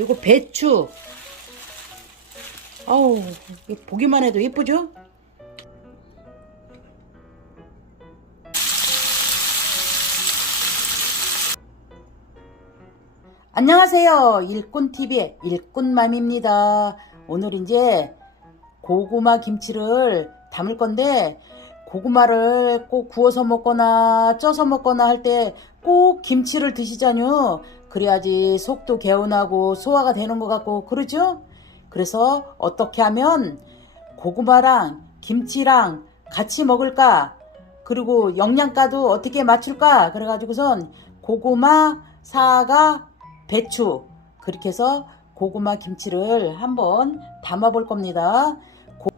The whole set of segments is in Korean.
이거 배추. 아우, 보기만 해도 예쁘죠? 안녕하세요. 일꾼TV의 일꾼맘입니다. 오늘 이제 고구마 김치를 담을 건데, 고구마를 꼭 구워서 먹거나 쪄서 먹거나 할 때 꼭 김치를 드시자뇨. 그래야지 속도 개운하고 소화가 되는 것 같고 그러죠? 그래서 어떻게 하면 고구마랑 김치랑 같이 먹을까? 그리고 영양가도 어떻게 맞출까? 그래가지고선 고구마, 사과, 배추 그렇게 해서 고구마 김치를 한번 담아 볼 겁니다. 고,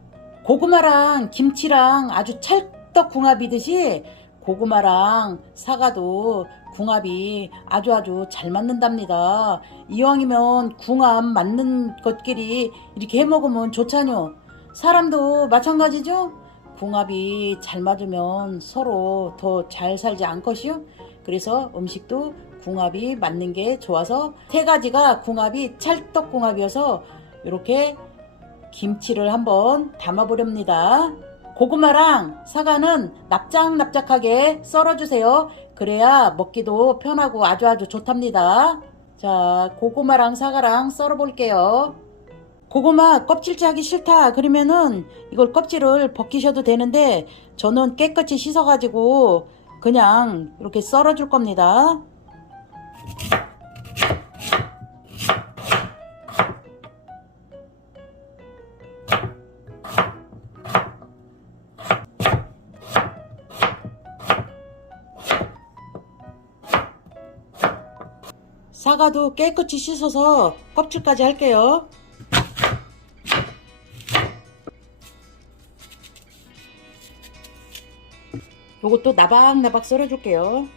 고구마랑 김치랑 아주 찰떡궁합이듯이 고구마랑 사과도 궁합이 아주 아주 잘 맞는답니다. 이왕이면 궁합 맞는 것끼리 이렇게 해 먹으면 좋잖요. 사람도 마찬가지죠? 궁합이 잘 맞으면 서로 더 잘 살지 않것이요? 그래서 음식도 궁합이 맞는 게 좋아서 세 가지가 궁합이 찰떡궁합이어서 이렇게 김치를 한번 담아보렵니다. 고구마랑 사과는 납작납작하게 썰어주세요. 그래야 먹기도 편하고 아주 아주 좋답니다. 자, 고구마랑 사과랑 썰어 볼게요. 고구마 껍질째 하기 싫다 그러면은 이걸 껍질을 벗기셔도 되는데 저는 깨끗이 씻어가지고 그냥 이렇게 썰어줄 겁니다. 사과도 깨끗이 씻어서 껍질까지 할게요. 요것도 나박나박 썰어줄게요.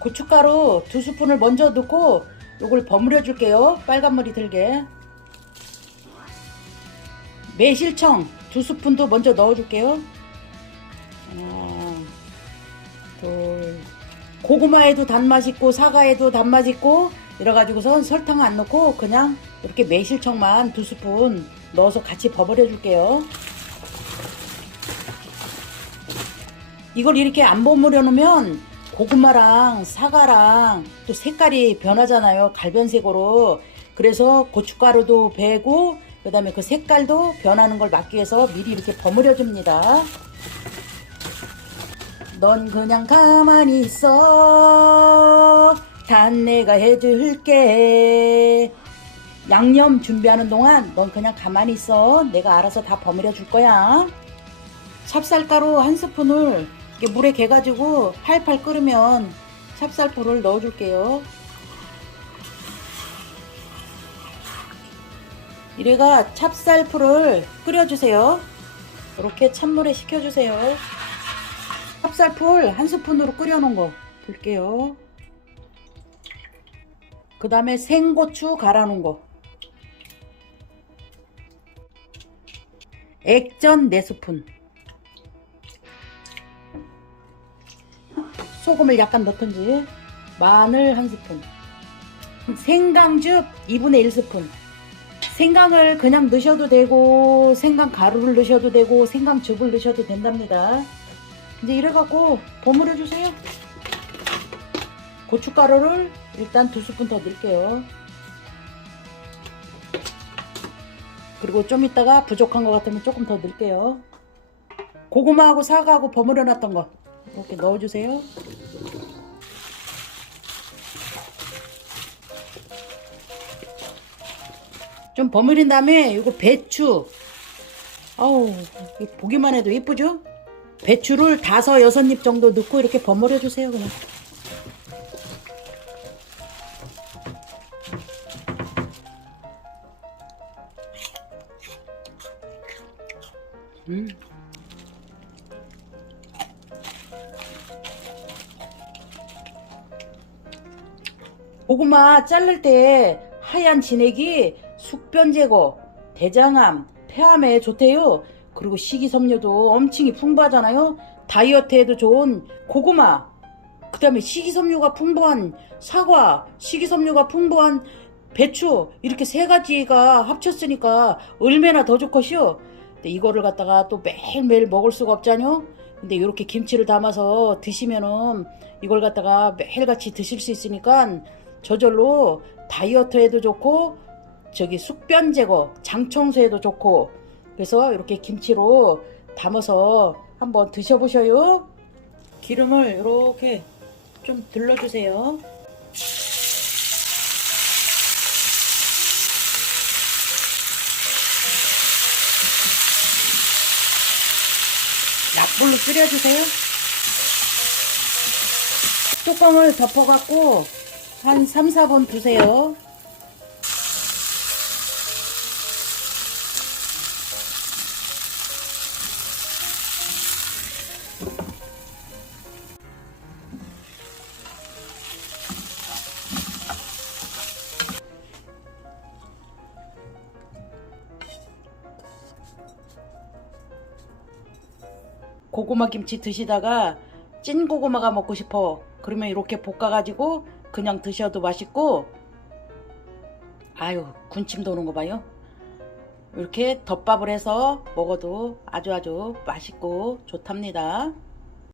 고춧가루 두 스푼을 먼저 넣고 요걸 버무려 줄게요. 빨간 머리 들게. 매실청 두 스푼도 먼저 넣어 줄게요. 하나, 둘. 고구마에도 단맛 있고 사과에도 단맛 있고 이래가지고선 설탕 안 넣고 그냥 이렇게 매실청만 두 스푼 넣어서 같이 버무려 줄게요. 이걸 이렇게 안 버무려 놓으면 고구마랑 사과랑 또 색깔이 변하잖아요. 갈변색으로. 그래서 고춧가루도 배고 그다음에 그 색깔도 변하는 걸 막기 위해서 미리 이렇게 버무려 줍니다. 넌 그냥 가만히 있어. 단 내가 해줄게. 양념 준비하는 동안 넌 그냥 가만히 있어. 내가 알아서 다 버무려 줄 거야. 찹쌀가루 한 스푼을 물에 개가지고 팔팔 끓으면 찹쌀풀을 넣어줄게요. 이래가 찹쌀풀을 끓여주세요. 이렇게 찬물에 식혀주세요. 찹쌀풀 한 스푼으로 끓여놓은 거 볼게요. 그 다음에 생고추 갈아놓은 거. 액젓 4스푼. 소금을 약간 넣던지. 마늘 한 스푼. 생강즙 2분의 1스푼. 생강을 그냥 넣으셔도 되고, 생강 가루를 넣으셔도 되고, 생강즙을 넣으셔도 된답니다. 이제 이래갖고 버무려 주세요. 고춧가루를 일단 두 스푼 더 넣을게요. 그리고 좀 이따가 부족한 것 같으면 조금 더 넣을게요. 고구마하고 사과하고 버무려 놨던 거 이렇게 넣어주세요. 좀 버무린 다음에 이거 배추 아우 보기만 해도 예쁘죠? 배추를 다섯 여섯 잎 정도 넣고 이렇게 버무려 주세요 그냥 음. 고구마 자를 때 하얀 진액이 숙변 제거, 대장암, 폐암에 좋대요. 그리고 식이섬유도 엄청이 풍부하잖아요. 다이어트에도 좋은 고구마, 그 다음에 식이섬유가 풍부한 사과, 식이섬유가 풍부한 배추, 이렇게 세 가지가 합쳤으니까 얼마나 더 좋것이요. 근데 이거를 갖다가 또 매일매일 먹을 수가 없잖요. 근데 이렇게 김치를 담아서 드시면은 이걸 갖다가 매일같이 드실 수 있으니까 저절로 다이어트에도 좋고 저기 숙변 제거, 장 청소에도 좋고 그래서 이렇게 김치로 담아서 한번 드셔보셔요. 기름을 이렇게 좀 둘러주세요. 약불로 끓여주세요. 뚜껑을 덮어갖고 한 3, 4분 두세요. 고구마 김치 드시다가 찐 고구마가 먹고 싶어. 그러면 이렇게 볶아가지고 그냥 드셔도 맛있고, 아유, 군침 도는 거 봐요. 이렇게 덮밥을 해서 먹어도 아주 아주 맛있고 좋답니다.